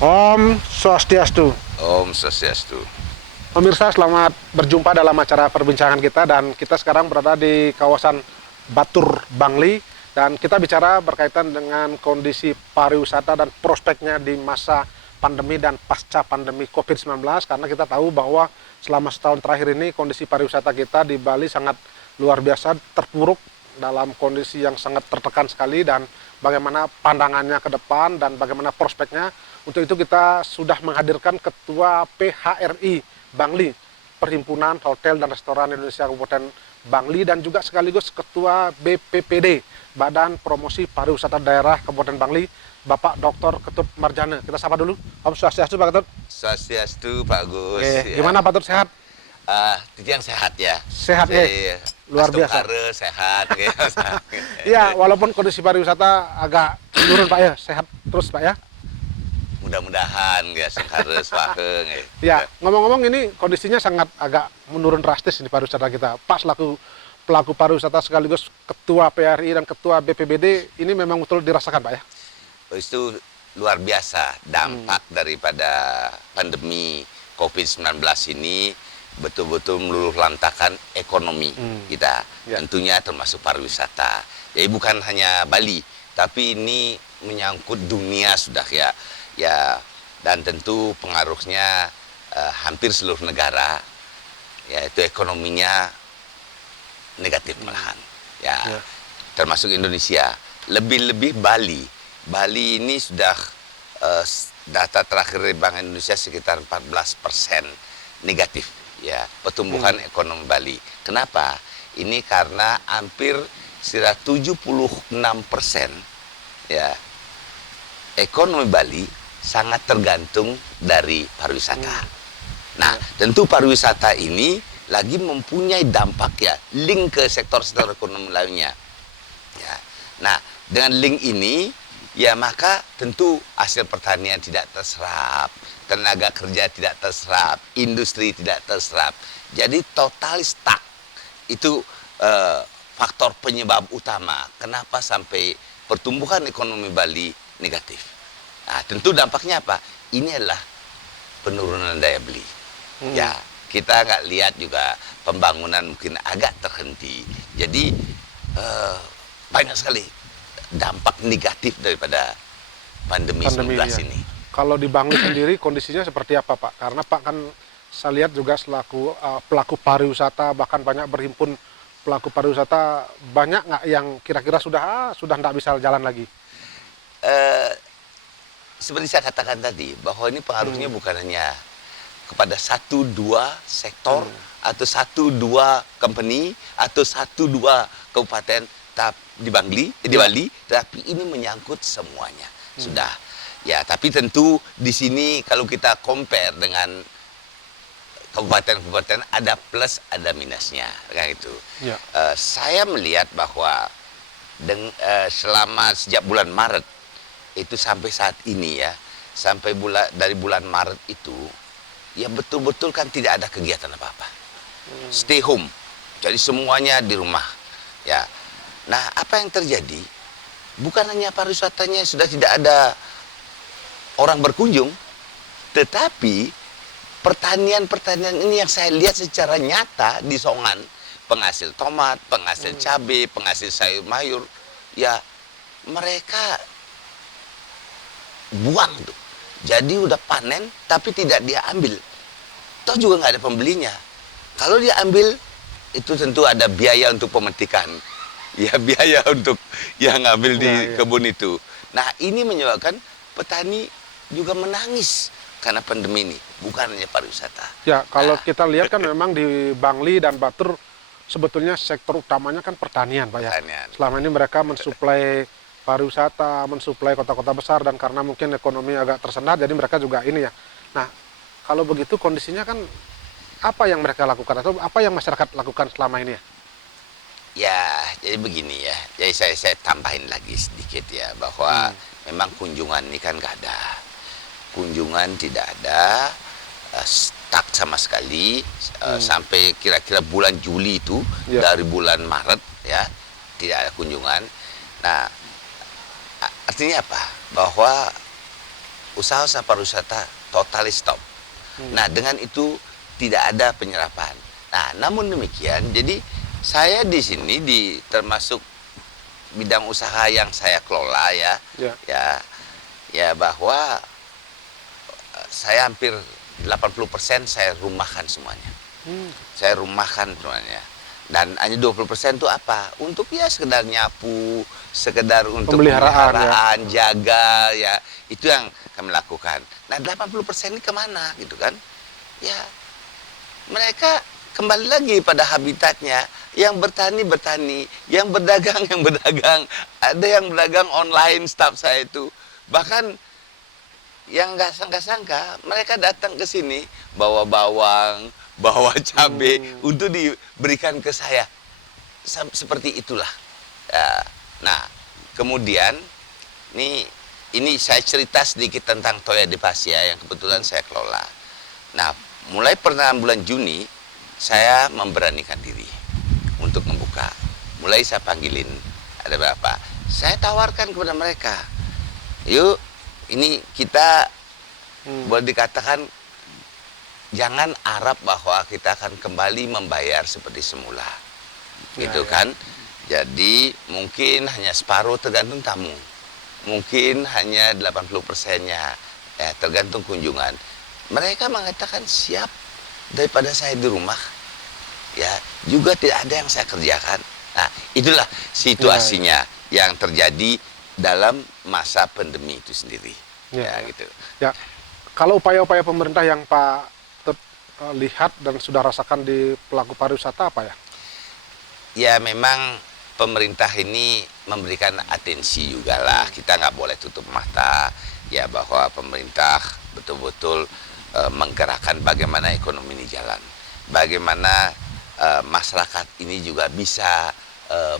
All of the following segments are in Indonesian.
Om Swastiastu. Om Swastiastu. Pemirsa, selamat berjumpa dalam acara perbincangan kita, dan kita sekarang berada di kawasan Batur, Bangli, dan kita bicara berkaitan dengan kondisi pariwisata dan prospeknya di masa pandemi dan pasca pandemi COVID-19, karena kita tahu bahwa selama setahun terakhir ini kondisi pariwisata kita di Bali sangat luar biasa terpuruk dalam kondisi yang sangat tertekan sekali, dan bagaimana pandangannya ke depan dan bagaimana prospeknya. Untuk itu kita sudah menghadirkan Ketua PHRI Bangli, Perhimpunan Hotel dan Restoran Indonesia Kabupaten Bangli, dan juga sekaligus Ketua BPPD, Badan Promosi Pariwisata Daerah Kabupaten Bangli, Bapak Dr. Ketut Marjana. Kita sapa dulu. Om Swastiastu, Pak Ketut. Swastiastu, Pak Gus. Ya. Gimana Pak Ketut, sehat? Yang sehat ya. Sehat ya. Luar biasa. Sehat. Iya, walaupun kondisi pariwisata agak turun Pak ya, sehat terus Pak ya. Mudah-mudahan ya harus paheng. Ya, ngomong-ngomong ini kondisinya sangat agak menurun drastis di pariwisata kita. Pak selaku pelaku pariwisata sekaligus Ketua PRI dan Ketua BPBD, ini memang betul dirasakan Pak ya? Itu luar biasa dampak daripada pandemi COVID-19 ini, betul-betul meluluh lantakan ekonomi kita. Ya. Tentunya termasuk pariwisata. Jadi bukan hanya Bali, tapi ini menyangkut dunia sudah ya. Ya, dan tentu pengaruhnya hampir seluruh negara, yaitu ekonominya negatif malahan, ya. Termasuk Indonesia. Lebih-lebih Bali. Bali ini sudah data terakhir dari Bank Indonesia sekitar 14% negatif, ya, pertumbuhan ekonomi Bali. Kenapa? Ini karena hampir sekitar 76%, ya, ekonomi Bali sangat tergantung dari pariwisata. Nah, tentu pariwisata ini lagi mempunyai dampak ya, link ke sektor-sektor ekonomi lainnya. Ya. Nah, dengan link ini, ya maka tentu hasil pertanian tidak terserap, tenaga kerja tidak terserap, industri tidak terserap. Jadi total stuck. Itu faktor penyebab utama kenapa sampai pertumbuhan ekonomi Bali negatif. Nah, tentu dampaknya apa? Ini adalah penurunan daya beli. Ya, kita nggak lihat juga pembangunan mungkin agak terhenti. Jadi banyak sekali dampak negatif daripada pandemi 19 ya. ini. Kalau di Bangli sendiri kondisinya seperti apa Pak? Karena Pak kan saya lihat juga selaku pelaku pariwisata, bahkan banyak berhimpun pelaku pariwisata, banyak nggak yang kira-kira sudah nggak bisa jalan lagi? Seperti saya katakan tadi, bahwa ini pengaruhnya bukan hanya kepada 1-2 sektor atau 1-2 company atau 1-2 kabupaten di Bali, tapi ini menyangkut semuanya. Sudah. Ya, tapi tentu di sini kalau kita compare dengan kabupaten-kabupaten ada plus ada minusnya, kan itu. Ya. Saya melihat bahwa selama sejak bulan Maret itu sampai saat ini ya, sampai dari bulan Maret itu ya betul-betul kan tidak ada kegiatan apa-apa. Stay home. Jadi semuanya di rumah. Ya. Nah, apa yang terjadi? Bukan hanya pariwisatanya sudah tidak ada orang berkunjung, tetapi pertanian ini yang saya lihat secara nyata di Songan, penghasil tomat, penghasil cabai, penghasil sayur mayur, ya mereka buang tuh. Jadi udah panen tapi tidak dia ambil. Toh juga nggak ada pembelinya. Kalau dia ambil itu tentu ada biaya untuk pemetikan. Ya, biaya untuk yang ngambil di kebun itu. Nah, ini menyebabkan petani juga menangis karena pandemi ini, bukan hanya pariwisata. Ya, kalau kita lihat kan memang di Bangli dan Batur sebetulnya sektor utamanya kan pertanian Pak ya. Pertanian. Selama ini mereka mensuplai pariwisata, mensuplai kota-kota besar, dan karena mungkin ekonomi agak tersendat, jadi mereka juga ini ya. Nah, kalau begitu kondisinya kan apa yang mereka lakukan atau apa yang masyarakat lakukan selama ini ya? Ya, jadi begini ya. Jadi saya tambahin lagi sedikit ya, bahwa memang kunjungan ini kan nggak ada. Kunjungan tidak ada, stuck sama sekali sampai kira-kira bulan Juli itu, dari bulan Maret ya tidak ada kunjungan. Nah, artinya apa? Bahwa usaha pariwisata totally stop. Nah, dengan itu tidak ada penyerapan. Nah, namun demikian, jadi saya di sini termasuk bidang usaha yang saya kelola ya, Ya. ya bahwa saya hampir 80% saya rumahkan semuanya. Saya rumahkan semuanya. Dan hanya 20% itu apa? Untuk ya sekedar nyapu, sekedar untuk pemeliharaan, jaga ya. Itu yang kami lakukan. Nah, 80% ini kemana gitu kan? Ya, mereka kembali lagi pada habitatnya. Yang bertani, yang berdagang, ada yang berdagang online staff saya itu. Bahkan yang nggak sangka-sangka, mereka datang ke sini bawa bawang, bawa cabai untuk diberikan ke saya. Seperti itulah. Ya. Nah, kemudian ini saya cerita sedikit tentang Toya de Pasya yang kebetulan saya kelola. Nah, mulai pertengahan bulan Juni, saya memberanikan diri untuk membuka. Mulai saya panggilin, ada berapa. Saya tawarkan kepada mereka, yuk, ini kita boleh dikatakan, jangan harap bahwa kita akan kembali membayar seperti semula. Gitu kan. Jadi mungkin hanya separuh tergantung tamu. Mungkin hanya 80%-nya, ya tergantung kunjungan. Mereka mengatakan siap daripada saya di rumah, ya juga tidak ada yang saya kerjakan. Nah, itulah situasinya yang terjadi dalam masa pandemi itu sendiri. Ya gitu. Ya, kalau upaya-upaya pemerintah yang Pak lihat dan sudah rasakan di pelaku pariwisata apa ya? Ya memang pemerintah ini memberikan atensi juga lah. Kita nggak boleh tutup mata ya bahwa pemerintah betul-betul menggerakkan bagaimana ekonomi ini jalan, bagaimana masyarakat ini juga bisa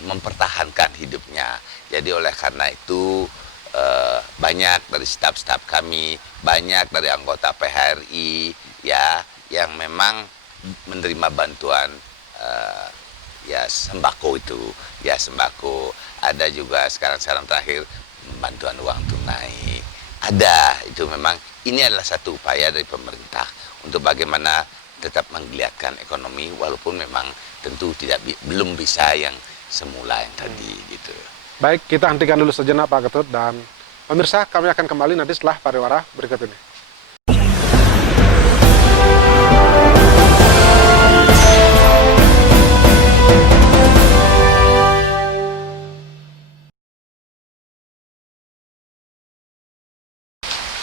mempertahankan hidupnya. Jadi oleh karena itu banyak dari staf-staf kami, banyak dari anggota PHRI ya yang memang menerima bantuan ya sembako itu, ya sembako. Ada juga sekarang terakhir bantuan uang tunai. Ada, itu memang ini adalah satu upaya dari pemerintah untuk bagaimana tetap menggeliatkan ekonomi walaupun memang tentu belum bisa yang semula yang tadi gitu. Baik, kita hentikan dulu sejenak Pak Ketut, dan pemirsa kami akan kembali nanti setelah pariwara berikut ini.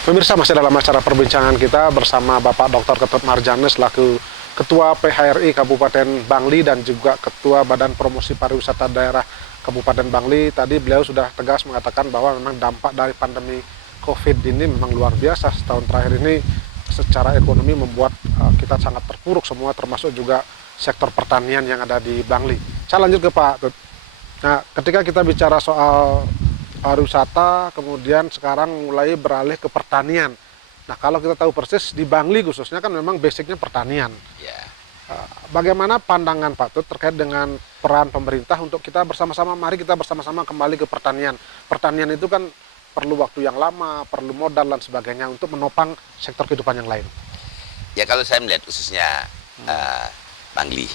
Pemirsa, masih dalam acara perbincangan kita bersama Bapak Dr. Ketut Marjane selaku Ketua PHRI Kabupaten Bangli dan juga Ketua Badan Promosi Pariwisata Daerah Kabupaten Bangli. Tadi beliau sudah tegas mengatakan bahwa memang dampak dari pandemi COVID ini memang luar biasa. Setahun terakhir ini secara ekonomi membuat kita sangat terpuruk semua, termasuk juga sektor pertanian yang ada di Bangli. Saya lanjut ke Pak Ketut. Nah, ketika kita bicara soal pariwisata, kemudian sekarang mulai beralih ke pertanian. Nah, kalau kita tahu persis di Bangli khususnya kan memang basicnya pertanian. Yeah. Bagaimana pandangan Pak Tut terkait dengan peran pemerintah untuk kita bersama-sama, mari kita bersama-sama kembali ke pertanian. Pertanian itu kan perlu waktu yang lama, perlu modal dan sebagainya untuk menopang sektor kehidupan yang lain. Ya kalau saya melihat khususnya Bangli,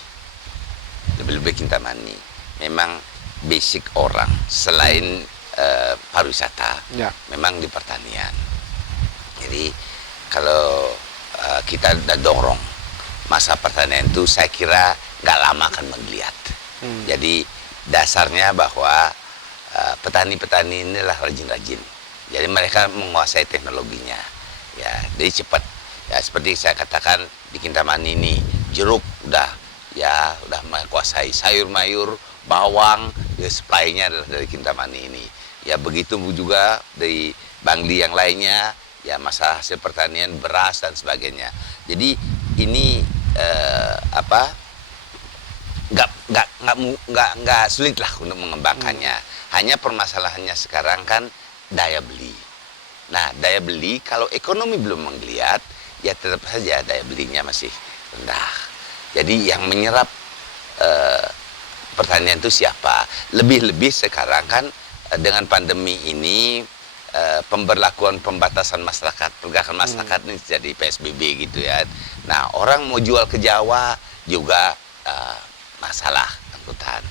lebih-lebih Kintamani, memang basic orang selain pariwisata, memang di pertanian. Jadi kalau kita udah dorong masa pertanian itu, saya kira nggak lama akan menggeliat. Jadi dasarnya bahwa petani-petani inilah rajin-rajin. Jadi mereka menguasai teknologinya, ya, jadi cepat. Ya seperti saya katakan di Kintamani ini, jeruk udah menguasai, sayur mayur, bawang, ya supply-nya adalah dari Kintamani ini. Ya begitu juga dari Bangli yang lainnya, ya masalah hasil pertanian, beras dan sebagainya. Jadi ini nggak sulit lah untuk mengembangkannya. Hanya permasalahannya sekarang kan daya beli. Nah daya beli kalau ekonomi belum menggeliat, ya tetap saja daya belinya masih rendah. Jadi yang menyerap pertanian itu siapa? Lebih-lebih sekarang kan dengan pandemi ini pemberlakuan pembatasan masyarakat, pergerakan masyarakat ini jadi PSBB gitu ya. Nah, orang mau jual ke Jawa juga masalah angkutan,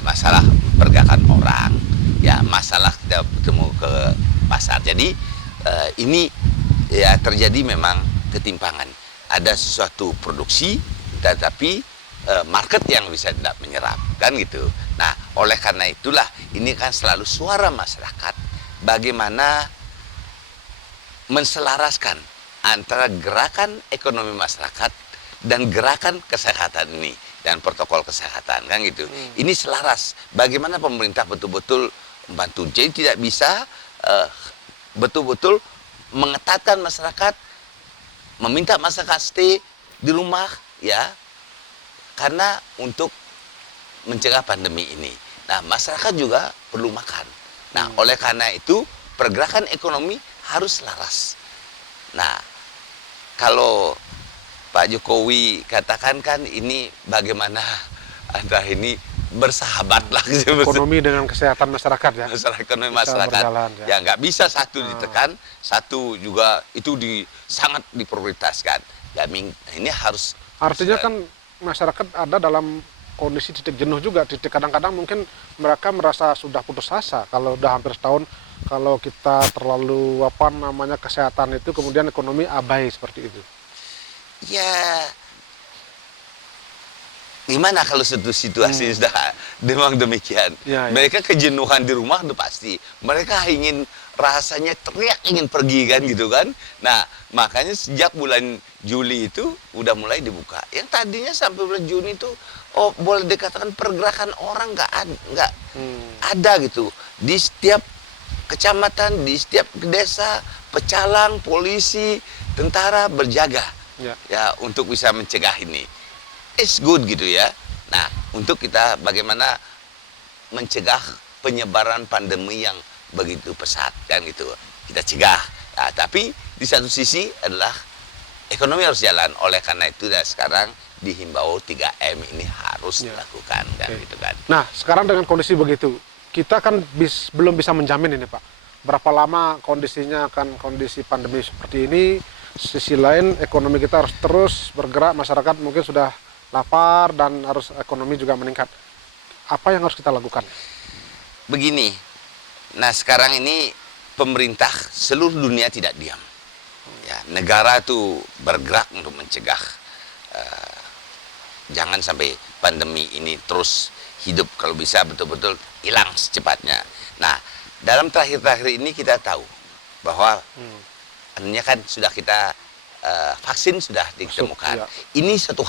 masalah pergerakan orang, ya masalah kita bertemu ke pasar. Jadi ini ya terjadi memang ketimpangan. Ada sesuatu produksi, tetapi market yang bisa tidak menyerap, kan gitu. Nah, oleh karena itulah ini kan selalu suara masyarakat. Bagaimana menselaraskan antara gerakan ekonomi masyarakat dan gerakan kesehatan ini dan protokol kesehatan, kan gitu. Ini selaras. Bagaimana pemerintah betul-betul membantu. Jadi tidak bisa betul-betul mengetatkan masyarakat, meminta masyarakat stay di rumah, ya, karena untuk mencegah pandemi ini. Nah, masyarakat juga perlu makan. Nah, oleh karena itu pergerakan ekonomi harus selaras. Nah, kalau Pak Jokowi katakan kan ini bagaimana antara ini bersahabat lah. Ekonomi dengan kesehatan masyarakat ya. Masalah ekonomi Bisa masyarakat. berjalan, ya. Ya nggak bisa satu ditekan, satu juga itu sangat diprioritaskan. Ya, ini harus. Artinya kan masyarakat ada dalam kondisi titik jenuh juga. Titik kadang-kadang mungkin mereka merasa sudah putus asa kalau udah hampir setahun, kalau kita terlalu kesehatan itu, kemudian ekonomi abai seperti itu. Ya, gimana kalau situasi sudah memang demikian? Ya, ya. Mereka kejenuhan di rumah udah pasti. Mereka ingin rasanya teriak, ingin pergi kan gitu kan. Nah, makanya sejak bulan Juli itu udah mulai dibuka. Yang tadinya sampai bulan Juni itu boleh dikatakan pergerakan orang nggak ada gitu. Di setiap kecamatan, di setiap desa, pecalang, polisi, tentara berjaga ya untuk bisa mencegah ini. It's good gitu ya. Nah, untuk kita bagaimana mencegah penyebaran pandemi yang begitu pesat kan gitu. Kita cegah. Nah, tapi di satu sisi adalah ekonomi harus jalan. Oleh karena itu sekarang dihimbau 3M ini harus dilakukan kan gitu kan. Nah, sekarang dengan kondisi begitu, kita kan belum bisa menjamin ini, Pak. Berapa lama kondisinya akan kondisi pandemi seperti ini. Sisi lain ekonomi kita harus terus bergerak, masyarakat mungkin sudah lapar dan harus ekonomi juga meningkat. Apa yang harus kita lakukan? Begini. Nah, sekarang ini pemerintah seluruh dunia tidak diam. Ya, negara itu bergerak untuk mencegah jangan sampai pandemi ini terus hidup, kalau bisa betul-betul hilang secepatnya. Nah, dalam terakhir-terakhir ini kita tahu bahwa artinya kan sudah kita vaksin sudah ditemukan. Ini satu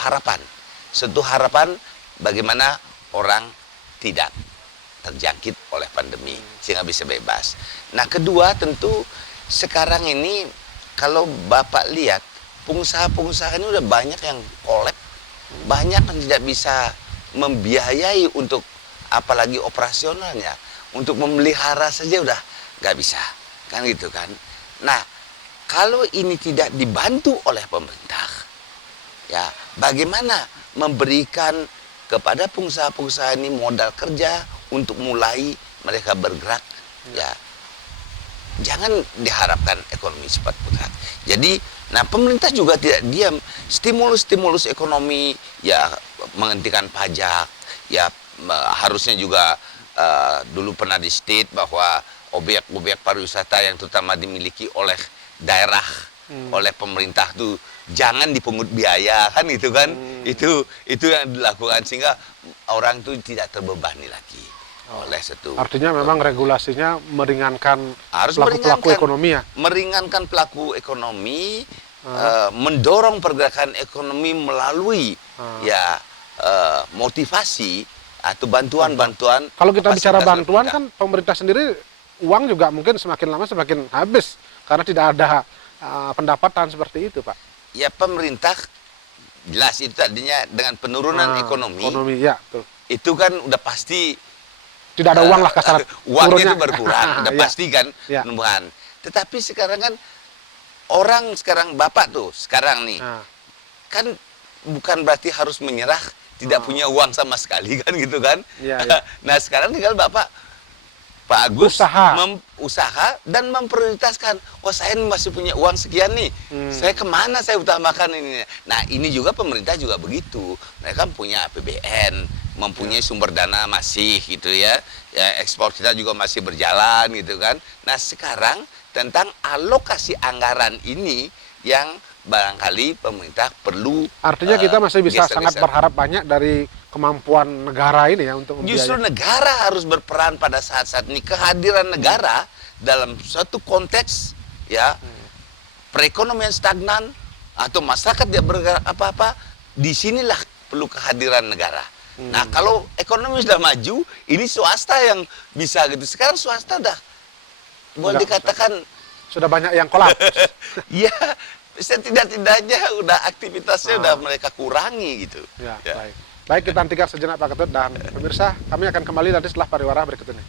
harapan bagaimana orang tidak terjangkit oleh pandemi sehingga bisa bebas. Nah, kedua tentu sekarang ini kalau Bapak lihat pengusaha-pengusaha ini udah banyak yang kolab, banyak yang tidak bisa membiayai untuk apalagi operasionalnya, untuk memelihara saja udah nggak bisa, kan gitu kan. Nah, kalau ini tidak dibantu oleh pemerintah, ya bagaimana memberikan kepada pengusaha-pengusaha ini modal kerja untuk mulai mereka bergerak, ya jangan diharapkan ekonomi cepat bergerak. Jadi, nah pemerintah juga tidak diam. Stimulus ekonomi, ya menghentikan pajak, ya harusnya juga dulu pernah di state bahwa objek-objek pariwisata yang terutama dimiliki oleh daerah, oleh pemerintah tuh jangan dipungut biaya kan gitu kan. Itu yang dilakukan sehingga orang tuh tidak terbebani lagi oleh satu. Artinya memang regulasinya meringankan harus pelaku ekonomi ya. Meringankan pelaku ekonomi, mendorong pergerakan ekonomi melalui ya motivasi atau bantuan-bantuan. Kalau kita bicara bantuan kan pemerintah sendiri uang juga mungkin semakin lama semakin habis karena tidak ada pendapatan seperti itu, Pak. Ya pemerintah jelas itu tadinya dengan penurunan ekonomi ya, tuh. Itu kan udah pasti tidak ada uang lah kasar. Uangnya itu berkurang, udah ya. pasti kan penumbuhan. Tetapi sekarang kan orang sekarang Bapak tuh sekarang nih kan bukan berarti harus menyerah, tidak punya uang sama sekali kan gitu kan. Ya. Nah sekarang tinggal Bapak Pak Agus Usaha. usaha dan memprioritaskan, oh saya masih punya uang sekian nih, saya kemana saya utamakan ini. Nah ini juga pemerintah juga begitu, mereka punya APBN, mempunyai sumber dana masih gitu ya, ekspor kita juga masih berjalan gitu kan. Nah sekarang tentang alokasi anggaran ini yang barangkali pemerintah perlu. Artinya kita masih bisa geser-geser. sangat berharap banyak dari kemampuan negara ini ya untuk Justru membiayai. negara harus berperan pada saat-saat ini. Kehadiran negara dalam suatu konteks ya perekonomian stagnan atau masyarakat tidak bergerak apa-apa, disinilah perlu kehadiran negara. Nah kalau ekonomi sudah maju, ini swasta yang bisa gitu. Sekarang swasta dah boleh Enggak, dikatakan Sudah banyak yang kolaps. ya setidak-tidaknya udah aktivitasnya udah mereka kurangi gitu. Ya, Ya. baik. Baik, kita hentikan sejenak Pak Ketut, dan pemirsa, kami akan kembali nanti setelah pariwara berikut ini.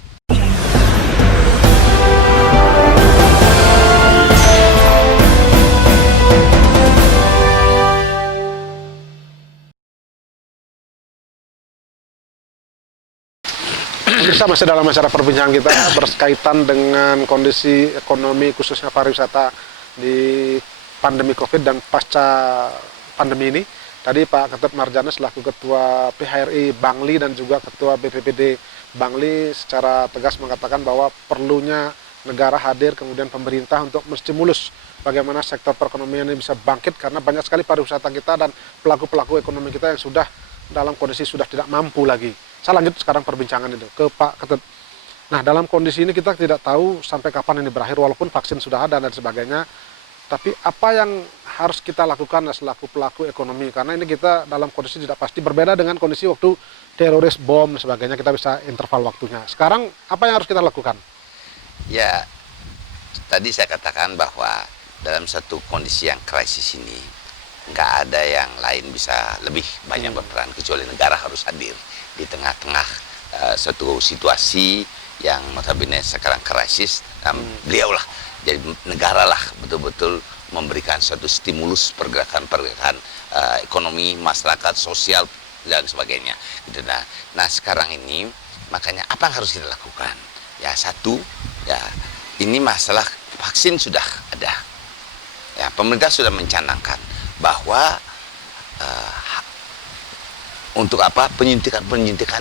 Pemirsa, masih dalam acara perbincangan kita berkaitan dengan kondisi ekonomi khususnya pariwisata di pandemi COVID dan pasca pandemi ini. Tadi Pak Ketut Marjana selaku Ketua PHRI Bangli dan juga Ketua BPPD Bangli secara tegas mengatakan bahwa perlunya negara hadir, kemudian pemerintah untuk menstimulus bagaimana sektor perekonomian ini bisa bangkit, karena banyak sekali pariwisata kita dan pelaku-pelaku ekonomi kita yang sudah dalam kondisi sudah tidak mampu lagi. Saya lanjut sekarang perbincangan itu ke Pak Ketut. Nah, dalam kondisi ini kita tidak tahu sampai kapan ini berakhir, walaupun vaksin sudah ada dan sebagainya. Tapi apa yang harus kita lakukan selaku pelaku ekonomi? Karena ini kita dalam kondisi tidak pasti, berbeda dengan kondisi waktu teroris, bom, dan sebagainya, kita bisa interval waktunya. Sekarang apa yang harus kita lakukan? Ya, tadi saya katakan bahwa dalam satu kondisi yang krisis ini, nggak ada yang lain bisa lebih banyak berperan kecuali negara harus hadir di tengah-tengah suatu situasi yang notabene sekarang krisis. Beliaulah, jadi negara lah betul-betul memberikan suatu stimulus pergerakan-pergerakan ekonomi, masyarakat, sosial dan sebagainya. Gitu. Nah sekarang ini makanya apa yang harus kita lakukan? Ya satu, ya ini masalah vaksin sudah ada. Ya pemerintah sudah mencanangkan bahwa untuk apa penyuntikan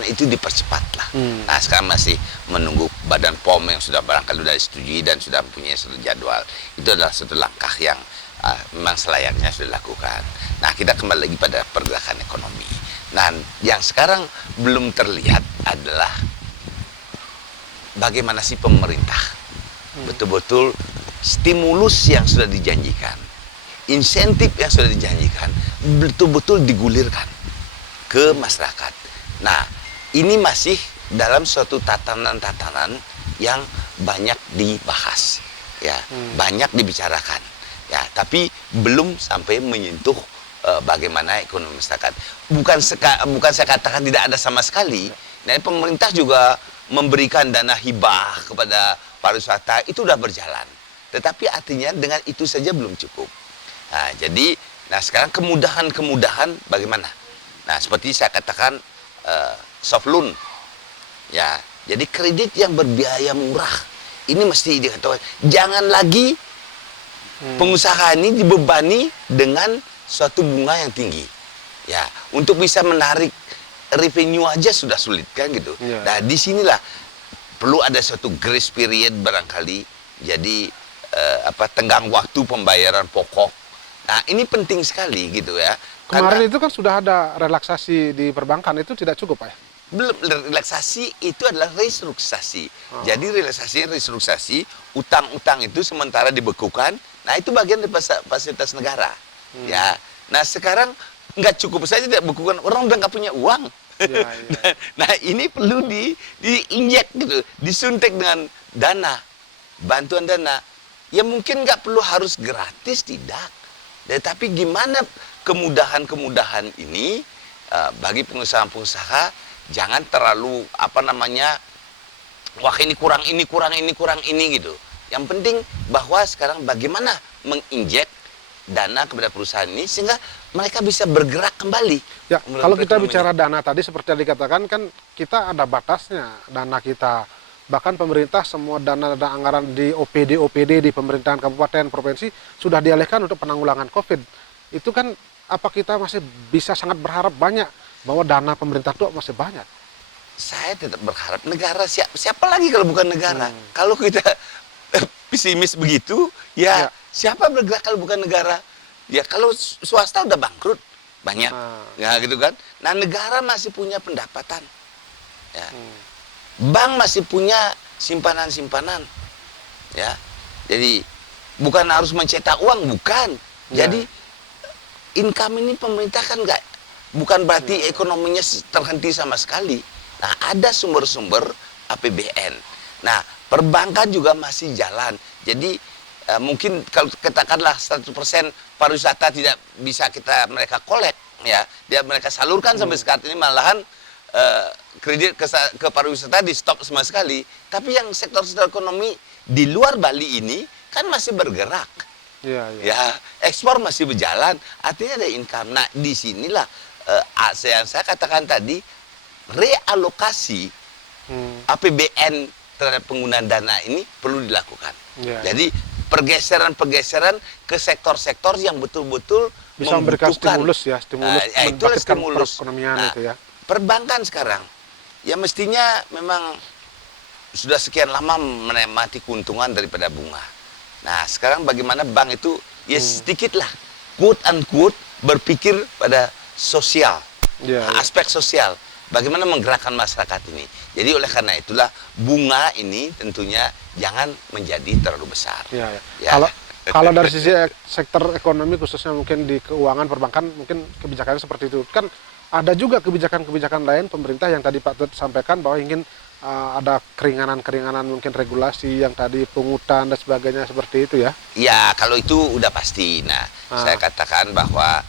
itu dipercepatlah. Nah sekarang masih menunggu Badan POM yang sudah barangkali sudah disetujui dan sudah mempunyai suatu jadwal. Itu adalah satu langkah yang memang selayaknya sudah dilakukan. Nah kita kembali lagi pada pergerakan ekonomi. Nah yang sekarang belum terlihat adalah bagaimana sih pemerintah betul-betul stimulus yang sudah dijanjikan, insentif yang sudah dijanjikan betul-betul digulirkan ke masyarakat. Nah, ini masih dalam suatu tatanan-tatanan yang banyak dibahas, ya, banyak dibicarakan, ya, tapi belum sampai menyentuh bagaimana ekonomi masyarakat. Bukan saya katakan tidak ada sama sekali. Nah, pemerintah juga memberikan dana hibah kepada pariwisata, itu sudah berjalan. Tetapi artinya dengan itu saja belum cukup. Nah, jadi, sekarang kemudahan bagaimana? Nah, seperti saya katakan soft loan, ya, jadi kredit yang berbiaya murah ini mesti diketahui. Jangan lagi pengusaha ini dibebani dengan suatu bunga yang tinggi, ya, untuk bisa menarik revenue aja sudah sulit kan gitu. Yeah. Nah, disinilah perlu ada suatu grace period barangkali. Jadi tenggang waktu pembayaran pokok. Nah, ini penting sekali gitu ya. Kemarin itu kan sudah ada relaksasi di perbankan, itu tidak cukup Pak ya? Belum, relaksasi itu adalah restrukturisasi. Jadi restrukturisasi, utang-utang itu sementara dibekukan. Nah, itu bagian dari fasilitas negara. Ya. Nah, sekarang nggak cukup saja tidak bekukan, orang udah nggak punya uang. Ya. Nah, ini perlu diinjek gitu, disuntik dengan dana, bantuan dana. Ya mungkin nggak perlu harus gratis, tidak. Tetapi gimana kemudahan-kemudahan ini bagi pengusaha-pengusaha, jangan terlalu wah ini kurang ini gitu. Yang penting bahwa sekarang bagaimana menginjek dana kepada perusahaan ini sehingga mereka bisa bergerak kembali. Ya, kalau kita bicara dana tadi seperti yang dikatakan kan kita ada batasnya dana kita bahkan pemerintah semua dana-dana anggaran di OPD di pemerintahan kabupaten provinsi sudah dialihkan untuk penanggulangan COVID. Itu kan apa kita masih bisa sangat berharap banyak bahwa dana pemerintah itu masih banyak? Saya tetap berharap negara, siapa lagi kalau bukan negara? Kalau kita pesimis begitu, ya, siapa bergerak kalau bukan negara? Ya kalau swasta udah bangkrut banyak, ya gitu kan. Nah negara masih punya pendapatan, ya. Bank masih punya simpanan-simpanan, ya. Jadi bukan harus mencetak uang, bukan. Jadi income ini pemerintah kan bukan berarti ekonominya terhenti sama sekali. Nah ada sumber-sumber APBN. Nah perbankan juga masih jalan. Jadi mungkin kalau katakanlah 100% pariwisata tidak bisa mereka kolek, ya, mereka salurkan sampai sekarang ini, malahan kredit ke pariwisata di stop sama sekali. Tapi yang sektor-sektor ekonomi di luar Bali ini kan masih bergerak, ya, ekspor masih berjalan, artinya ada income. Nah disinilah yang saya katakan tadi, realokasi APBN terhadap penggunaan dana ini perlu dilakukan. Jadi pergeseran-pergeseran ke sektor-sektor yang betul-betul bisa memberikan stimulus, itulah stimulus perekonomian. Nah, itu ya. Perbankan sekarang ya mestinya memang sudah sekian lama menikmati keuntungan daripada bunga. Nah sekarang bagaimana bank itu ya sedikit lah quote unquote berpikir pada sosial, aspek sosial, bagaimana menggerakkan masyarakat ini. Jadi oleh karena itulah bunga ini tentunya jangan menjadi terlalu besar. Ya. Kalau dari sisi sektor ekonomi khususnya mungkin di keuangan perbankan mungkin kebijakannya seperti itu. Kan ada juga kebijakan-kebijakan lain pemerintah yang tadi Pak Tut sampaikan bahwa ingin ada keringanan-keringanan mungkin regulasi yang tadi pungutan dan sebagainya seperti itu ya. Ya kalau itu udah pasti. Nah saya katakan bahwa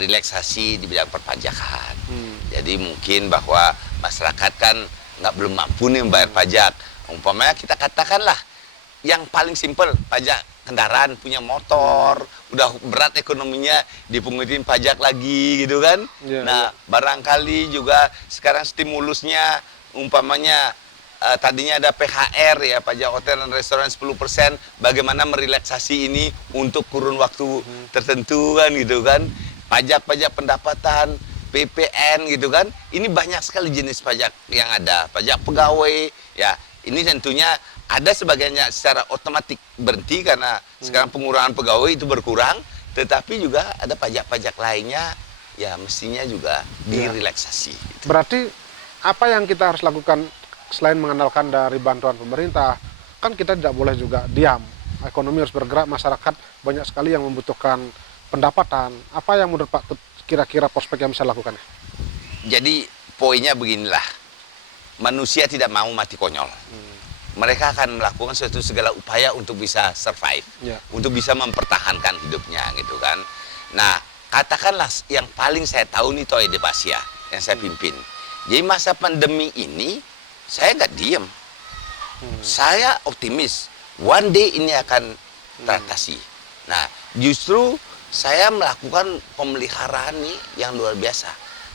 relaksasi di bidang perpajakan. Jadi mungkin bahwa masyarakat kan belum mampu nih membayar pajak. Umpamanya kita katakanlah yang paling simpel pajak kendaraan, punya motor, udah berat ekonominya dipungutin pajak lagi gitu kan. Nah barangkali juga sekarang stimulusnya umpamanya tadinya ada PHR ya, pajak hotel dan restoran 10%, bagaimana merelaksasi ini untuk kurun waktu tertentu kan gitu kan. Pajak-pajak pendapatan, PPN gitu kan. Ini banyak sekali jenis pajak yang ada. Pajak pegawai, ya. Ini tentunya ada sebagiannya secara otomatis berhenti karena sekarang pengurangan pegawai itu berkurang. Tetapi juga ada pajak-pajak lainnya, ya mestinya juga direlaksasi. Gitu. Berarti apa yang kita harus lakukan selain mengandalkan dari bantuan pemerintah? Kan kita tidak boleh juga diam. Ekonomi harus bergerak, masyarakat banyak sekali yang membutuhkan pendapatan. Apa yang menurut Pak Tut kira-kira prospek yang bisa lakukan? Jadi poinnya beginilah, manusia tidak mau mati konyol. Mereka akan melakukan segala upaya untuk bisa survive, untuk bisa mempertahankan hidupnya gitu kan. Nah katakanlah yang paling saya tahu nih Toy Debasia yang saya pimpin. Jadi masa pandemi ini saya nggak diem, saya optimis one day ini akan teratasi. Nah justru saya melakukan pemeliharaan nih yang luar biasa.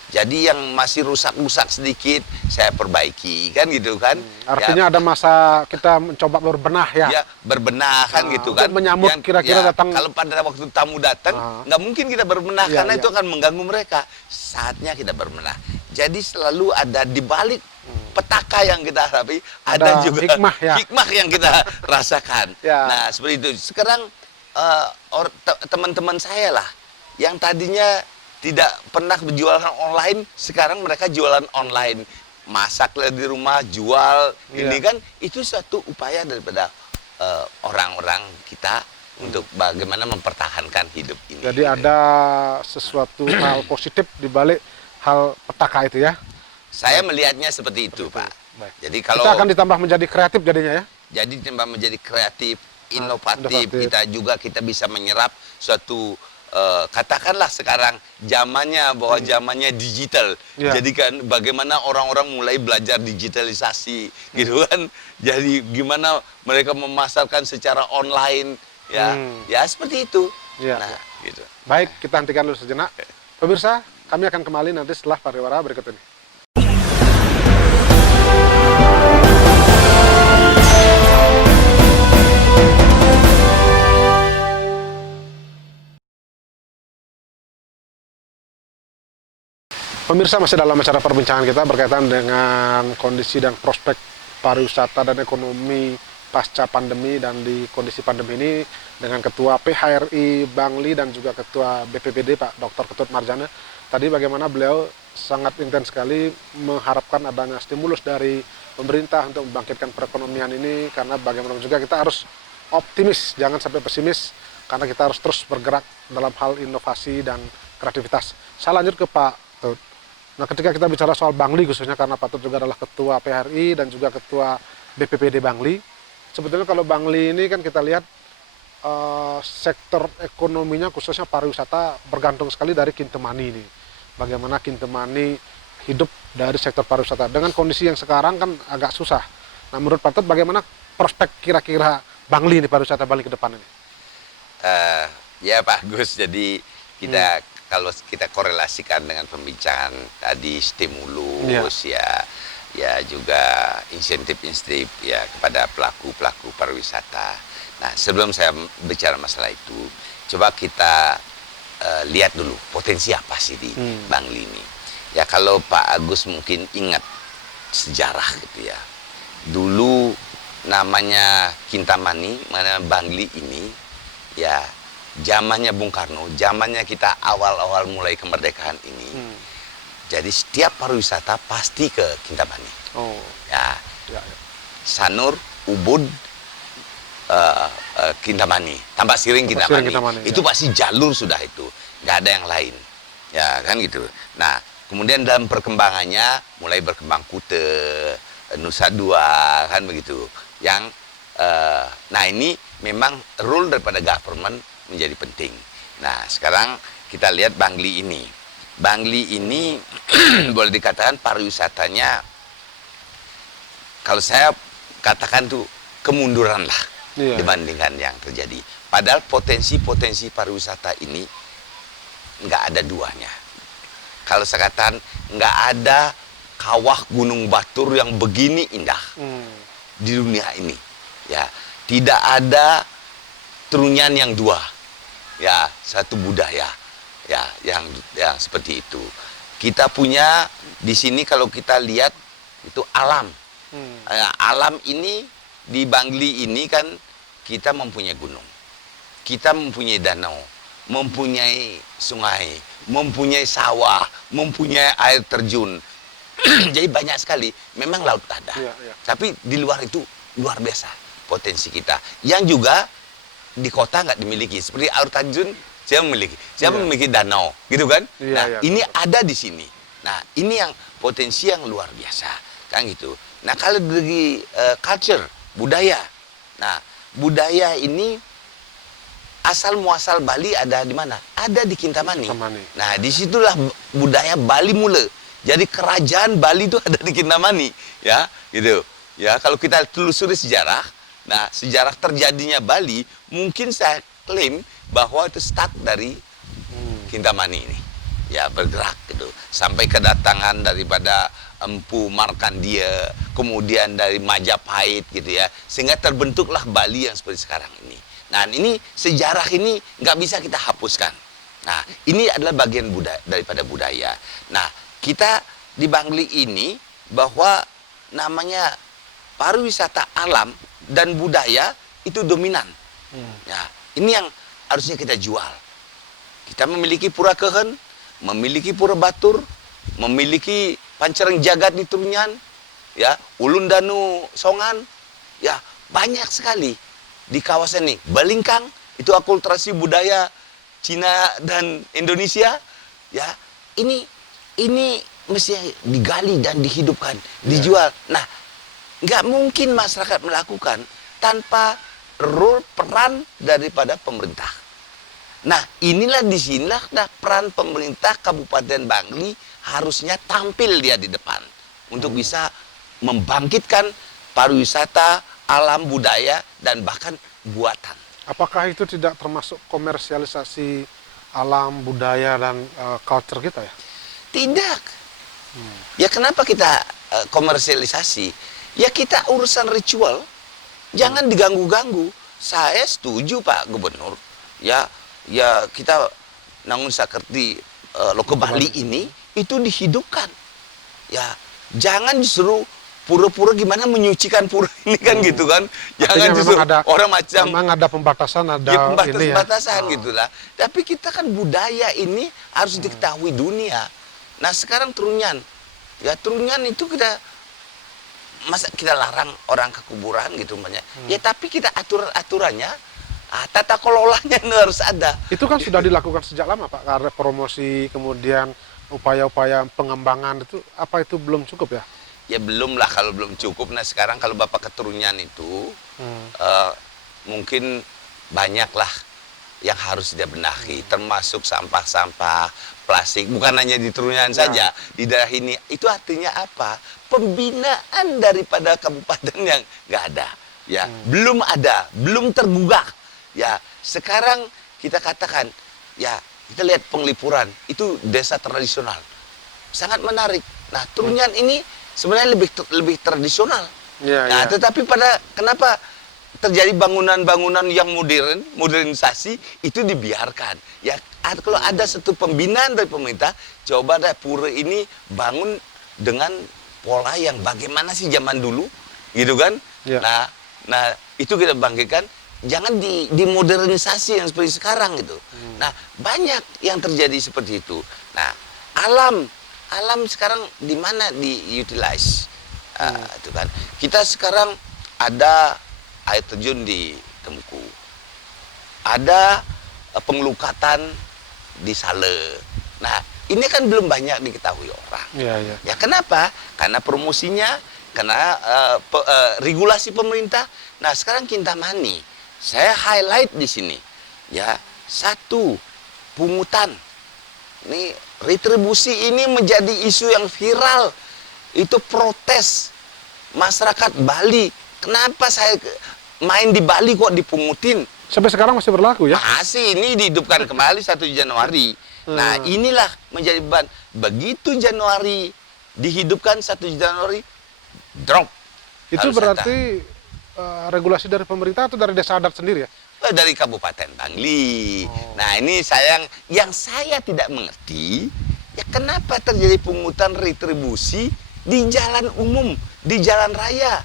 Jadi yang masih rusak-rusak sedikit saya perbaiki kan gitu kan. Artinya ada masa kita mencoba berbenah ya. Ya berbenah kan gitu kan. Menyambut kira-kira datang. Kalau pada waktu tamu datang nggak mungkin kita berbenah karena itu akan mengganggu mereka. Saatnya kita berbenah. Jadi selalu ada di balik petaka yang kita hadapi ada juga hikmah yang kita rasakan. Nah seperti itu. Sekarang teman-teman saya lah yang tadinya tidak pernah berjualan online, sekarang mereka jualan online, masaklah di rumah, jual. Ini kan itu suatu upaya daripada orang-orang kita untuk bagaimana mempertahankan hidup ini. Jadi ada sesuatu hal positif di balik hal petaka itu ya. Saya melihatnya seperti itu, Pak. Jadi kalau kita akan ditambah menjadi kreatif jadinya ya. Jadi ditambah menjadi kreatif, inovatif. Kita bisa menyerap suatu katakanlah sekarang zamannya bahwa zamannya digital. Jadi kan bagaimana orang-orang mulai belajar digitalisasi gitu kan. Jadi gimana mereka memasarkan secara online ya. Ya seperti itu. Nah, gitu. Baik, kita hentikan dulu sejenak. Pemirsa, kami akan kembali nanti setelah pariwara berikut ini. Pemirsa, masih dalam acara perbincangan kita berkaitan dengan kondisi dan prospek pariwisata dan ekonomi pasca pandemi dan di kondisi pandemi ini dengan Ketua PHRI Bangli dan juga Ketua BPBD Pak Dr. Ketut Marjana. Tadi bagaimana beliau sangat intens sekali mengharapkan adanya stimulus dari pemerintah untuk membangkitkan perekonomian ini, karena bagaimana juga kita harus optimis, jangan sampai pesimis, karena kita harus terus bergerak dalam hal inovasi dan kreativitas. Saya lanjut ke Pak Tut. Nah, ketika kita bicara soal Bangli khususnya, karena Pak Tut juga adalah Ketua PHRI dan juga Ketua BPBD Bangli, sebetulnya kalau Bangli ini kan kita lihat sektor ekonominya khususnya pariwisata bergantung sekali dari Kintamani ini. Bagaimana Kintamani hidup dari sektor pariwisata. Dengan kondisi yang sekarang kan agak susah. Nah, menurut Pak Tut bagaimana prospek kira-kira Bangli ini, pariwisata Bali ke depan ini? Ya Pak Gus, jadi kita kalau kita korelasikan dengan pembicaraan tadi stimulus ya juga insentif-insentif ya kepada pelaku-pelaku pariwisata. Nah, sebelum saya bicara masalah itu, coba kita lihat dulu potensi apa sih di Bangli ini. Ya, kalau Pak Agus mungkin ingat sejarah gitu ya. Dulu namanya Kintamani, mana Bangli ini ya zamannya Bung Karno, zamannya kita awal-awal mulai kemerdekaan ini. Jadi setiap pariwisata pasti ke Kintamani. Oh. Ya. Ya. Sanur, Ubud, Kintamani, Tambak Siring Kintamani. Itu pasti jalur sudah itu, nggak ada yang lain. Ya kan gitu. Nah, kemudian dalam perkembangannya mulai berkembang Kute, Nusa Dua, kan begitu. Yang nah ini memang role daripada government menjadi penting. Nah, sekarang kita lihat Bangli ini. Bangli ini boleh dikatakan pariwisatanya, kalau saya katakan tuh kemunduran lah dibandingkan yang terjadi. Padahal potensi-potensi pariwisata ini nggak ada duanya. Kalau saya katakan nggak ada kawah Gunung Batur yang begini indah di dunia ini. Ya, tidak ada Trunyan yang dua. Ya, satu budaya ya yang seperti itu. Kita punya di sini, kalau kita lihat itu alam. Alam ini di Bangli ini kan kita mempunyai gunung, kita mempunyai danau, mempunyai sungai, mempunyai sawah, mempunyai air terjun. Jadi banyak sekali. Memang laut ada, tapi di luar itu luar biasa potensi kita yang juga di kota nggak dimiliki. Seperti air terjun saya memiliki, memiliki danau, gitu kan? Nah, ini ada di sini. Nah, ini yang potensi yang luar biasa, kan gitu. Nah, kalau dari culture, budaya. Nah, budaya ini asal muasal Bali ada di mana? Ada di Kintamani. Nah, disitulah budaya Bali mula. Jadi kerajaan Bali itu ada di Kintamani, ya, gitu. Ya, kalau kita telusuri sejarah, nah, sejarah terjadinya Bali, mungkin saya klaim bahwa itu start dari Kintamani ini. Ya, bergerak gitu. Sampai kedatangan daripada Empu Markandia, kemudian dari Majapahit gitu ya. Sehingga terbentuklah Bali yang seperti sekarang ini. Nah, ini sejarah ini nggak bisa kita hapuskan. Nah, ini adalah bagian daripada budaya. Nah, kita di Bangli ini bahwa namanya pariwisata alam dan budaya itu dominan. Ya, ini yang harusnya kita jual. Kita memiliki Pura Kehen, memiliki Pura Batur, memiliki Pancereng Jagat di Trunyan, ya, Ulun Danu Songan, ya, banyak sekali di kawasan ini. Balingkang itu akulturasi budaya Cina dan Indonesia, ya. Ini mesti digali dan dihidupkan, dijual. Nah, nggak mungkin masyarakat melakukan tanpa peran daripada pemerintah. Nah, disinilah peran pemerintah Kabupaten Bangli harusnya tampil dia di depan untuk bisa membangkitkan pariwisata, alam budaya, dan bahkan buatan. Apakah itu tidak termasuk komersialisasi alam budaya dan culture kita ya? Tidak. Ya, kenapa kita komersialisasi? Ya, kita urusan ritual jangan diganggu-ganggu. Saya setuju Pak Gubernur. Ya kita nangun sakerti Loko Bali ini itu dihidupkan. Ya, jangan justru pura-pura gimana menyucikan pura ini kan gitu kan. Jangan Artinya justru memang ada, orang macam memang ada pembatasan, ada ya ini ya. pembatasan gitulah. Tapi kita kan budaya ini harus diketahui dunia. Nah sekarang Trunyan, ya Trunyan itu masa kita larang orang ke kuburan gitu banyak. Ya tapi kita aturannya, tata kelolanya harus ada. Itu kan sudah dilakukan sejak lama Pak, karena promosi kemudian upaya-upaya pengembangan itu, apa itu belum cukup ya? Ya belum lah kalau belum cukup. Nah sekarang kalau Bapak ke Trunyan itu mungkin banyak lah yang harus dia benahi, termasuk sampah-sampah plastik. Bukan hanya di Trunyan saja, di daerah ini. Itu artinya apa? Pembinaan daripada kabupaten yang nggak ada. Ya, belum ada, belum tergugah. Ya, sekarang kita katakan, ya kita lihat Penglipuran itu desa tradisional, sangat menarik. Nah, Trunyan ini sebenarnya lebih tradisional. Nah, tetapi kenapa terjadi bangunan-bangunan yang modernisasi itu dibiarkan? Ya, kalau ada satu pembinaan dari pemerintah, coba deh pura ini bangun dengan pola yang bagaimana sih zaman dulu, gitu kan? Nah, itu kita bangkitkan. Jangan dimodernisasi yang seperti sekarang gitu. Nah, banyak yang terjadi seperti itu. Nah, alam sekarang di mana diutilize, itu kan. Kita sekarang ada air terjun di Temku, ada pengelukatan di Sale. Nah, ini kan belum banyak diketahui orang. Ya kenapa? Karena promosinya, karena regulasi pemerintah. Nah, sekarang Kintamani, saya highlight di sini. Ya, satu, pungutan. Ini retribusi ini menjadi isu yang viral. Itu protes masyarakat Bali. Kenapa saya main di Bali kok dipungutin? Sampai sekarang masih berlaku ya? Masih, ini dihidupkan kembali 1 Januari. Nah, inilah menjadi beban. Begitu Januari dihidupkan 1 Januari, drop. Itu berarti regulasi dari pemerintah atau dari desa adat sendiri ya? Dari Kabupaten Bangli. Nah, ini yang saya tidak mengerti, ya kenapa terjadi pungutan retribusi di jalan umum, di jalan raya.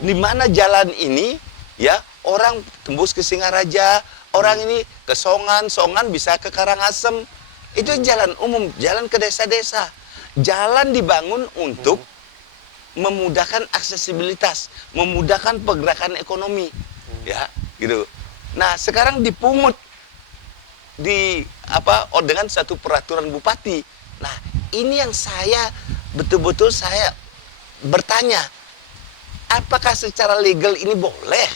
Di mana jalan ini, ya, orang tembus ke Singaraja, orang ini ke Songan bisa ke Karangasem. Itu jalan umum, jalan ke desa-desa. Jalan dibangun untuk memudahkan aksesibilitas, memudahkan pergerakan ekonomi. Ya, gitu. Nah, sekarang dipungut dengan satu peraturan bupati. Nah, ini yang saya betul-betul saya bertanya, apakah secara legal ini boleh?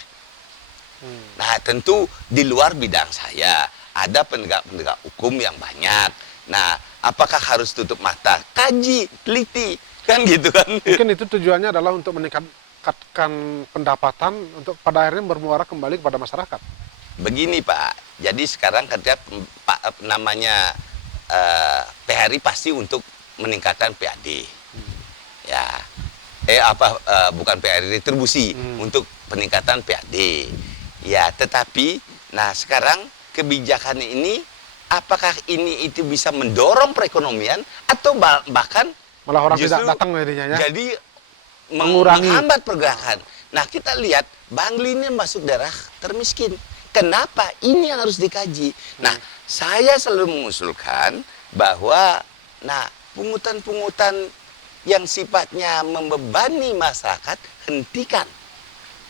Nah, tentu di luar bidang saya ada penegak-penegak hukum yang banyak. Nah, apakah harus tutup mata? Kaji, teliti, kan gitu kan? Mungkin itu tujuannya adalah untuk meningkatkan pendapatan untuk pada akhirnya bermuara kembali kepada masyarakat. Begini Pak, jadi sekarang ketika namanya PHRI pasti untuk meningkatkan PAD, ya, bukan PHRI retribusi, untuk peningkatan PAD, ya. Tetapi, nah sekarang kebijakan ini, apakah itu bisa mendorong perekonomian atau bahkan malah orang tidak datang jadinya ya? Jadi menghambat pergerakan. Nah, kita lihat Bangli ini masuk daerah termiskin. Kenapa? Ini yang harus dikaji. Nah, saya selalu mengusulkan bahwa pungutan-pungutan yang sifatnya membebani masyarakat hentikan.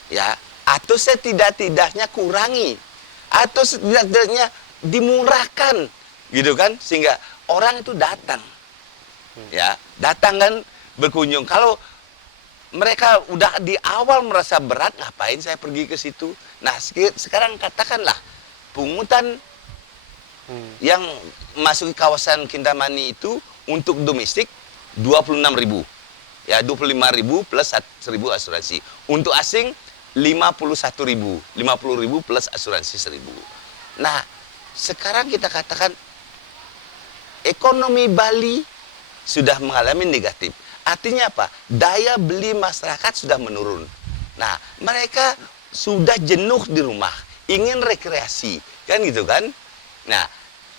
Ya, atau setidak-tidaknya kurangi. Atau setidak-tidaknya dimurahkan. Gitu kan? Sehingga orang itu datang. Ya, datang kan berkunjung. Kalau mereka udah di awal merasa berat, ngapain saya pergi ke situ? Nah, sekarang katakanlah pungutan yang masuk ke kawasan Kintamani itu untuk domestik 26.000. Ya, 25.000 plus 1.000 asuransi. Untuk asing 51.000, 50.000 plus asuransi 1.000. Nah, sekarang kita katakan ekonomi Bali sudah mengalami negatif. Artinya apa? Daya beli masyarakat sudah menurun. Nah, mereka sudah jenuh di rumah, ingin rekreasi, kan gitu kan? Nah,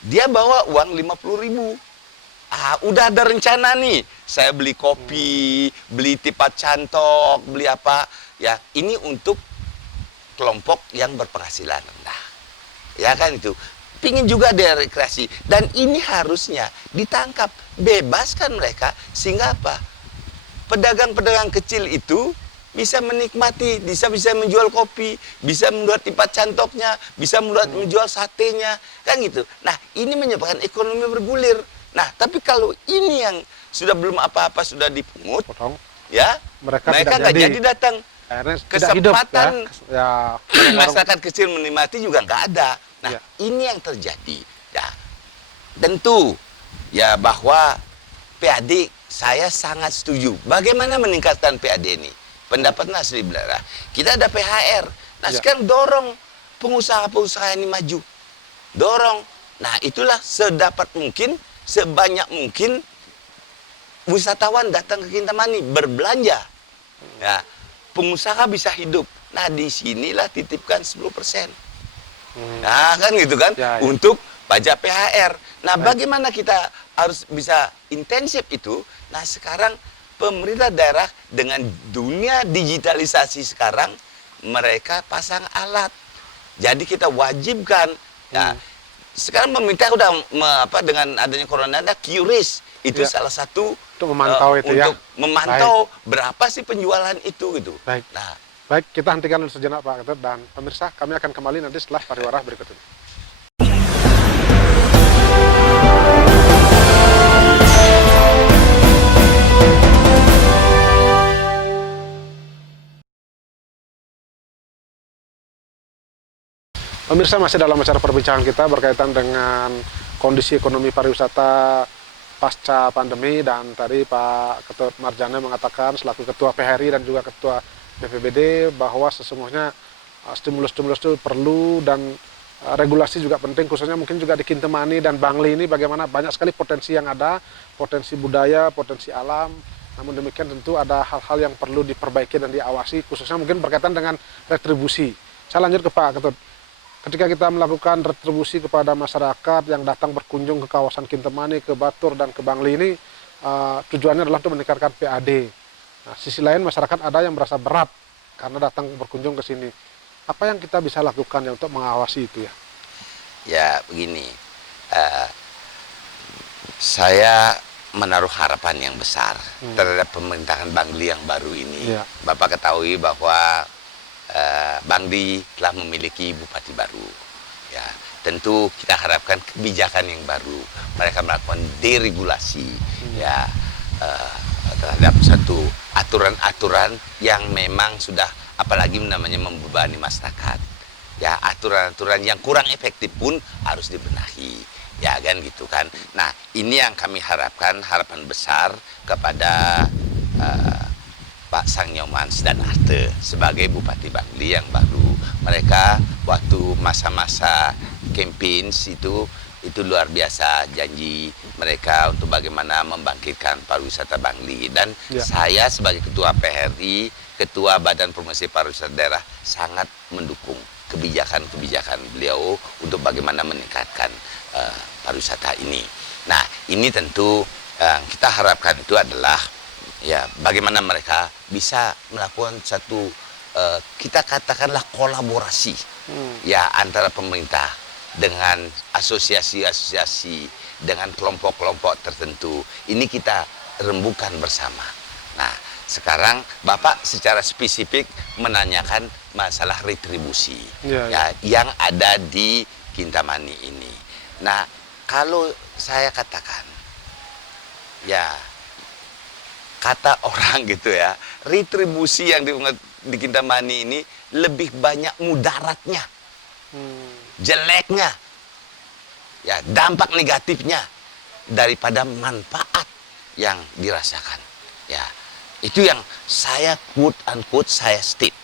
dia bawa uang 50.000. udah ada rencana nih. Saya beli kopi, beli tipat cantok, beli apa. Ya, ini untuk kelompok yang berpenghasilan rendah. Ya kan itu. Pingin juga dia rekreasi. Dan ini harusnya ditangkap. Bebaskan mereka. Sehingga apa? Pedagang-pedagang kecil itu bisa menikmati, bisa menjual kopi, bisa membuat tipat cantoknya, bisa menjual satenya, kan gitu. Nah, ini menyebabkan ekonomi bergulir. Nah, tapi kalau ini yang sudah belum apa-apa sudah dipungut, ya mereka nggak jadi datang. Kesempatan masyarakat kecil menikmati juga nggak ada. Nah, ini yang terjadi. Ya, tentu ya bahwa PAD saya sangat setuju. Bagaimana meningkatkan PAD ini? Pendapat Nasri Belara. Kita ada PHR. Nah, sekarang dorong pengusaha-pengusaha ini maju. Dorong. Nah, itulah sedapat mungkin, sebanyak mungkin wisatawan datang ke Kintamani berbelanja. Ya, pengusaha bisa hidup. Nah, disinilah titipkan 10%. Nah, kan gitu kan? Untuk pajak PHR. Nah, bagaimana kita harus bisa intensif itu? Nah, sekarang pemerintah daerah dengan dunia digitalisasi sekarang, mereka pasang alat. Jadi kita wajibkan. Ya, sekarang pemerintah udah dengan adanya corona ada QRIS. Itu salah satu untuk memantau untuk memantau berapa sih penjualan itu gitu. Baik. Nah, baik, kita hentikan dulu sejenak Pak Ketut, dan pemirsa kami akan kembali nanti setelah pariwara berikut ini. Pemirsa, masih dalam acara perbincangan kita berkaitan dengan kondisi ekonomi pariwisata pasca pandemi, dan tadi Pak Ketut Marjana mengatakan selaku Ketua PHRI dan juga Ketua BPBD bahwa sesungguhnya stimulus-stimulus itu perlu, dan regulasi juga penting, khususnya mungkin juga di Kintamani dan Bangli ini bagaimana banyak sekali potensi yang ada, potensi budaya, potensi alam. Namun demikian tentu ada hal-hal yang perlu diperbaiki dan diawasi, khususnya mungkin berkaitan dengan retribusi. Saya lanjut ke Pak Ketut. Ketika kita melakukan retribusi kepada masyarakat yang datang berkunjung ke kawasan Kintamani, ke Batur, dan ke Bangli ini, tujuannya adalah untuk meningkatkan PAD. Nah, sisi lain masyarakat ada yang merasa berat karena datang berkunjung ke sini. Apa yang kita bisa lakukan ya untuk mengawasi itu ya? Ya begini, saya menaruh harapan yang besar terhadap pemerintahan Bangli yang baru ini. Bapak ketahui bahwa Bangli telah memiliki bupati baru. Ya, tentu kita harapkan kebijakan yang baru. Mereka melakukan deregulasi, ya, terhadap satu aturan-aturan yang memang sudah, apalagi namanya membebani masyarakat. Ya, aturan-aturan yang kurang efektif pun harus dibenahi. Ya kan gitu kan. Nah, ini yang kami harapkan, harapan besar kepada Pak Sang Nyomans dan Arte sebagai Bupati Bangli yang baru. Mereka waktu masa-masa campaigns itu luar biasa janji mereka untuk bagaimana membangkitkan pariwisata Bangli. Dan saya sebagai Ketua PHRI, Ketua Badan Promosi Pariwisata Daerah, sangat mendukung kebijakan-kebijakan beliau untuk bagaimana meningkatkan pariwisata ini. Nah, ini tentu kita harapkan itu adalah ya bagaimana mereka bisa melakukan satu kita katakanlah kolaborasi ya antara pemerintah dengan asosiasi-asosiasi, dengan kelompok-kelompok tertentu. Ini kita rembukan bersama. Nah, sekarang Bapak secara spesifik menanyakan masalah retribusi yang ada di Kintamani ini. Nah, kalau saya katakan ya, kata orang gitu ya, retribusi yang di Kintamani ini lebih banyak mudaratnya, jeleknya, ya dampak negatifnya daripada manfaat yang dirasakan. Ya, itu yang saya quote unquote saya state.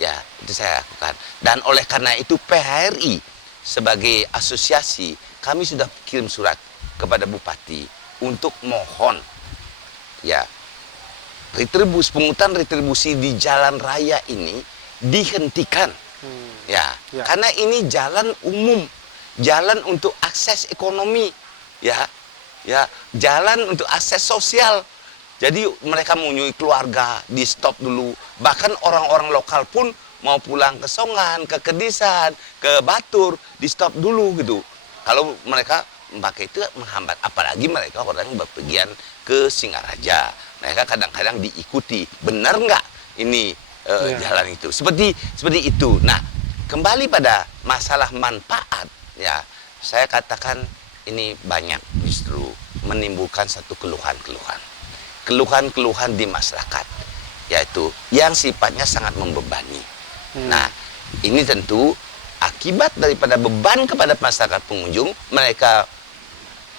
Ya, itu saya lakukan. Dan oleh karena itu PHRI sebagai asosiasi, kami sudah kirim surat kepada Bupati untuk mohon ya pungutan retribusi di jalan raya ini dihentikan. Karena ini jalan umum, jalan untuk akses ekonomi, ya, ya jalan untuk akses sosial. Jadi mereka menyui keluarga, di stop dulu. Bahkan orang-orang lokal pun mau pulang ke Songan, ke Kedisan, ke Batur, di stop dulu gitu. Kalau mereka memakai itu menghambat, apalagi mereka orang yang berpergian ke Singaraja. Mereka kadang-kadang diikuti. Benar nggak ini jalan itu? Seperti itu. Nah, kembali pada masalah manfaat, ya saya katakan ini banyak justru menimbulkan satu keluhan-keluhan di masyarakat, yaitu yang sifatnya sangat membebani. Nah, ini tentu akibat daripada beban kepada masyarakat pengunjung, mereka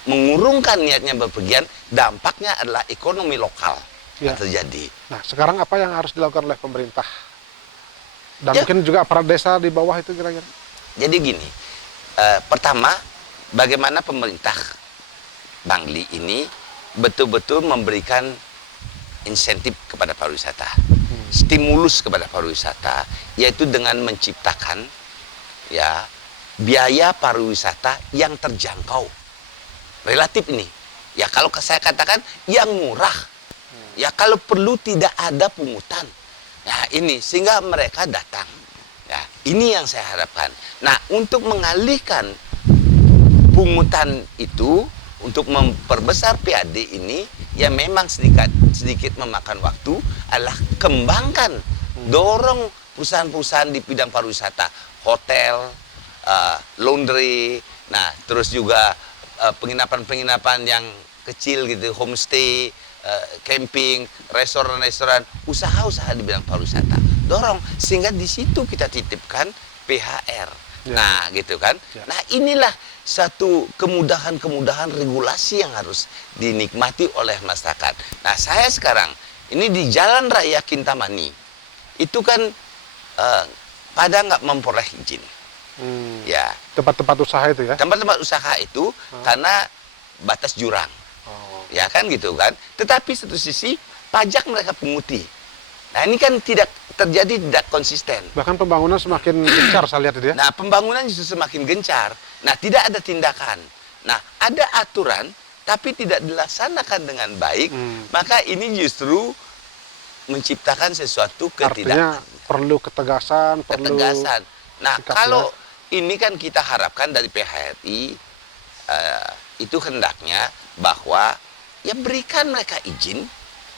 mengurungkan niatnya berpergian, dampaknya adalah ekonomi lokal yang terjadi. Nah, sekarang apa yang harus dilakukan oleh pemerintah? Dan mungkin juga aparat desa di bawah itu kira-kira? Jadi gini, pertama, bagaimana pemerintah Bangli ini betul-betul memberikan insentif kepada pariwisata, stimulus kepada pariwisata, yaitu dengan menciptakan ya biaya pariwisata yang terjangkau, relatif ini. Ya kalau saya katakan yang murah, ya kalau perlu tidak ada pungutan. Nah ini sehingga mereka datang. Ya ini yang saya harapkan. Nah untuk mengalihkan pungutan itu, untuk memperbesar PAD ini, ya memang sedikit memakan waktu, adalah kembangkan, dorong perusahaan-perusahaan di bidang pariwisata, hotel, laundry, nah terus juga penginapan-penginapan yang kecil gitu, homestay, camping, restoran-restoran, usaha-usaha di bidang pariwisata, dorong sehingga di situ kita titipkan PHR. Nah, gitu kan. Nah, inilah satu kemudahan-kemudahan regulasi yang harus dinikmati oleh masyarakat. Nah, saya sekarang ini di Jalan Raya Kintamani itu kan pada nggak memperoleh izin. Ya. Tempat-tempat usaha itu ya? Tempat-tempat usaha itu karena batas jurang. Ya kan gitu kan. Tetapi satu sisi pajak mereka punguti. Nah, ini kan tidak konsisten. Bahkan pembangunan semakin gencar saya lihat itu ya. Nah, pembangunan justru semakin gencar. Nah, tidak ada tindakan. Nah, ada aturan tapi tidak dilaksanakan dengan baik, maka ini justru menciptakan sesuatu Artinya perlu ketegasan, Nah, kalau ini kan kita harapkan dari PHRI itu hendaknya bahwa ya berikan mereka izin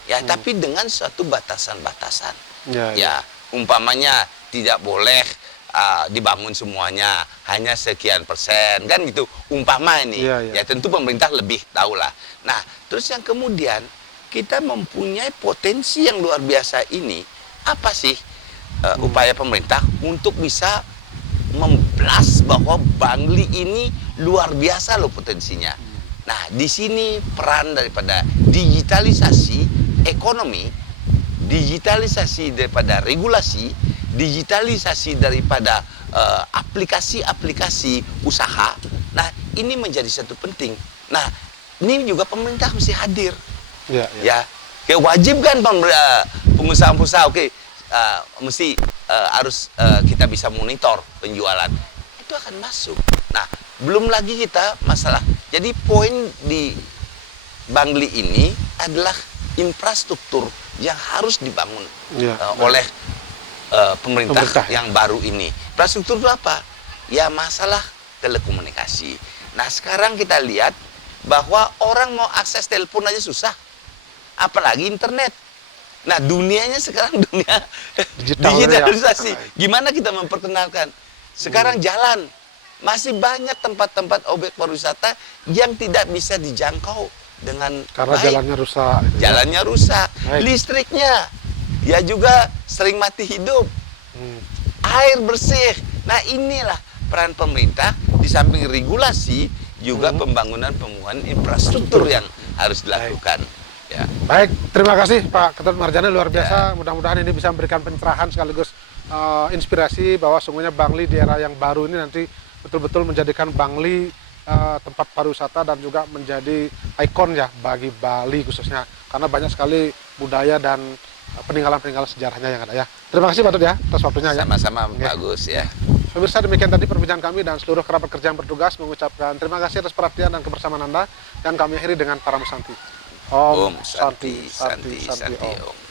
ya, tapi dengan suatu batasan-batasan. Ya, umpamanya tidak boleh dibangun semuanya, hanya sekian persen, kan gitu. Umpama ini, ya tentu pemerintah lebih tahulah. Nah, terus yang kemudian kita mempunyai potensi yang luar biasa ini, apa sih upaya pemerintah untuk bisa memblas bahwa Bangli ini luar biasa loh potensinya. Nah, di sini peran daripada digitalisasi ekonomi, digitalisasi daripada regulasi, digitalisasi daripada aplikasi-aplikasi usaha. Nah, ini menjadi satu penting. Nah, ini juga pemerintah mesti hadir. Ya, kayak wajib kan pengusaha-pengusaha, mesti harus kita bisa monitor penjualan. Itu akan masuk. Nah, belum lagi kita masalah. Jadi poin di Bangli ini adalah infrastruktur yang harus dibangun oleh pemerintah yang baru ini. Infrastruktur itu apa? Ya masalah telekomunikasi. Nah sekarang kita lihat bahwa orang mau akses telepon aja susah, apalagi internet. Nah dunianya sekarang dunia digitalisasi. Gimana kita memperkenalkan? Sekarang jalan, masih banyak tempat-tempat objek pariwisata yang tidak bisa dijangkau dengan karena baik. Jalannya rusak. Jalannya rusak, listriknya ya juga sering mati hidup, air bersih. Nah inilah peran pemerintah di samping regulasi juga pembangunan infrastruktur yang harus dilakukan. Ya. Baik, terima kasih Pak Ketut Marjana, luar biasa. Mudah-mudahan ini bisa memberikan pencerahan sekaligus inspirasi bahwa sungguhnya Bangli di era yang baru ini nanti betul-betul menjadikan Bangli tempat pariwisata dan juga menjadi ikon ya bagi Bali khususnya, karena banyak sekali budaya dan peninggalan-peninggalan sejarahnya yang ada ya. Terima kasih Pak Ketut ya atas waktunya. Sama-sama Pak Gus ya. Pemirsa, demikian tadi perbincangan kami dan seluruh kerabat kerja yang bertugas mengucapkan terima kasih atas perhatian dan kebersamaan Anda, dan kami akhiri dengan para Santi. Om Santi, Santi, Santi, Om. Om.